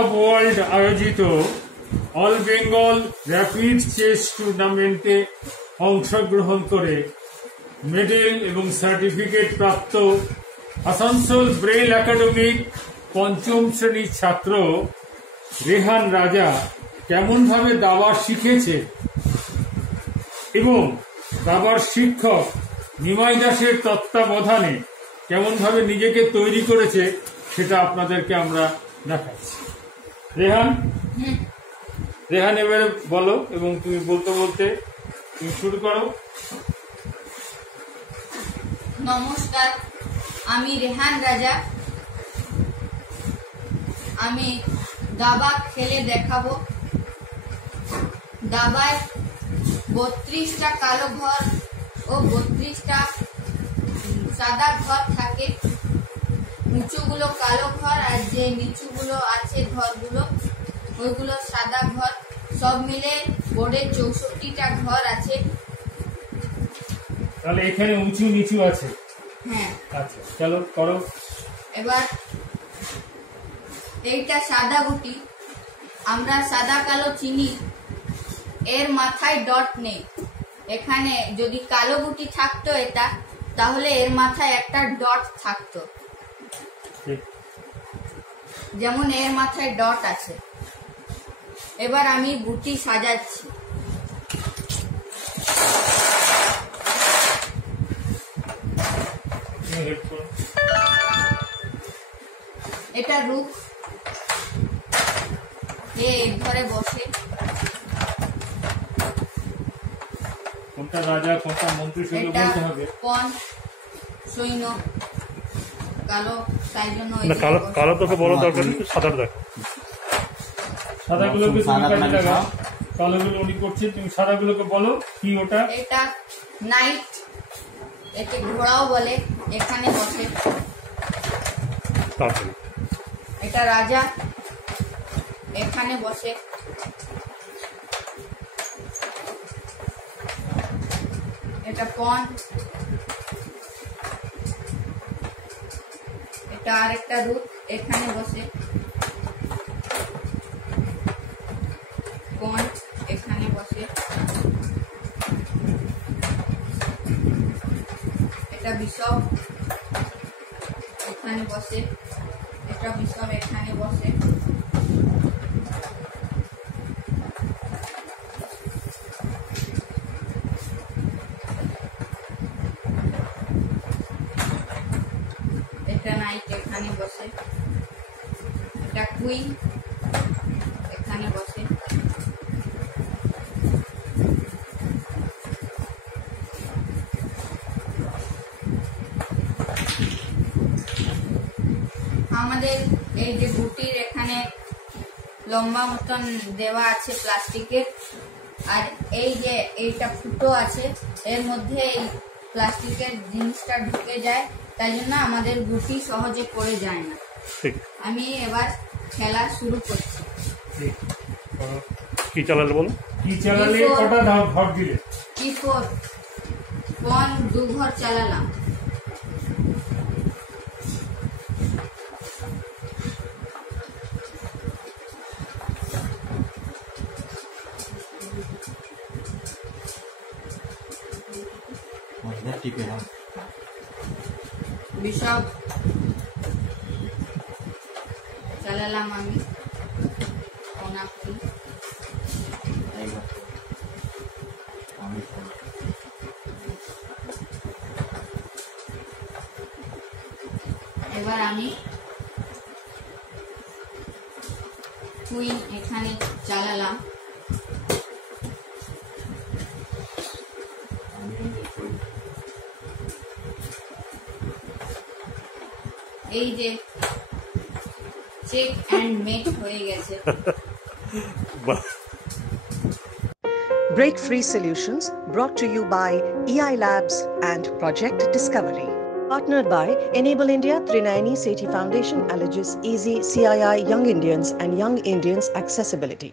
Of world আয়োজিত all Bengal rapid chess টুর্নামেন্টে অংশগ্রহণ করে মেডেল এবং সার্টিফিকেট প্রাপ্ত আসানসোল ব্রেল একাডেমির পঞ্চম শ্রেণীর ছাত্র রেহান রাজা কেমনভাবে দাবা শিখেছে এবং দাবার শিক্ষক নিমাই দাসের তত্ত্বাবধানে কেমনভাবে নিজেকে তৈরি করেছে সেটা আপনাদেরকে আমরা দেখাচ্ছি। রেহান এবারে বলো, এবং তুমি বলতে বলতে তুমি শুরু করো। নমস্কার, আমি রেহান রাজা। আমি দাবা খেলে দেখাবো। দাবায় 32টা কালো ঘর ও 32টা সাদা ঘর থাকে। উঁচুগুলো কালো ঘর আর যে নিচুগুলো আছে ঘরগুলো ওইগুলো সাদা ঘর। সব মিলে বোর্ডে 64টা ঘর আছে। তাহলে এখানে উঁচু নিচু আছে। হ্যাঁ, আচ্ছা, চলো করো। এবার এইটা সাদা গুটি, আমরা সাদা কালো চিনি। এর মাথায় ডট নেই। এখানে যদি কালো গুটি থাকতো এটা, তাহলে এর মাথায় একটা ডট থাকতো, যেমন এর মাথায় ডট আছে। এবার আমি গুটি সাজাচ্ছি। এটা রুক, এর ঘরে বসে। কোনটা রাজা কোনটা মন্ত্রী সেগুলো বলতে হবে। কোন সৈন্য কালো, তাই জন্য কালো তোকে বড় দরকার, সাদা দেখো। সাদাগুলোকে তুমি কাজে লাগাও, কালোগুলো উনি করছে, তুমি সাদাগুলোকে বলো কি ওটা। এটা নাইট, একে ঘোড়াও বলে, এখানে বসে। এটা রাজা, এখানে বসে। এটা পন, এটা আরেকটা রুট, এখানে বসে। পন এখানে বসে। এটা বিশপ, এখানে বসে। এটা বিশপ, এখানে বসে। এটা নাইট, এখানে বসে। এটা কুইন, এখানে বসে। আমাদের এই যে গুটির এখানে লম্বা মতন দেওয়া আছে প্লাস্টিকের, আর এই যে এইটা ফুটো আছে, এর মধ্যে এই প্লাস্টিকের জিনিসটা ঢুকে যায়, তাই জন্য আমাদের গুটি সহজে পড়ে যায় না। আমি এবার খেলা শুরু করছি। কি চালালে বলো? কি চালালে কটা ঘর দিলে? E4 পন 2 ঘর চালালাম। বিশপ চালালাম আমি। এবার আমি কুইন এখানে চালালাম। এই যে চেক এন্ড মেট হয়ে গেছে। Break Free Solutions brought to you by EI Labs and Project Discovery. Partnered by Enable India, Trinayani Sethi Foundation, alleges easy CII Young Indians and Young Indians accessibility.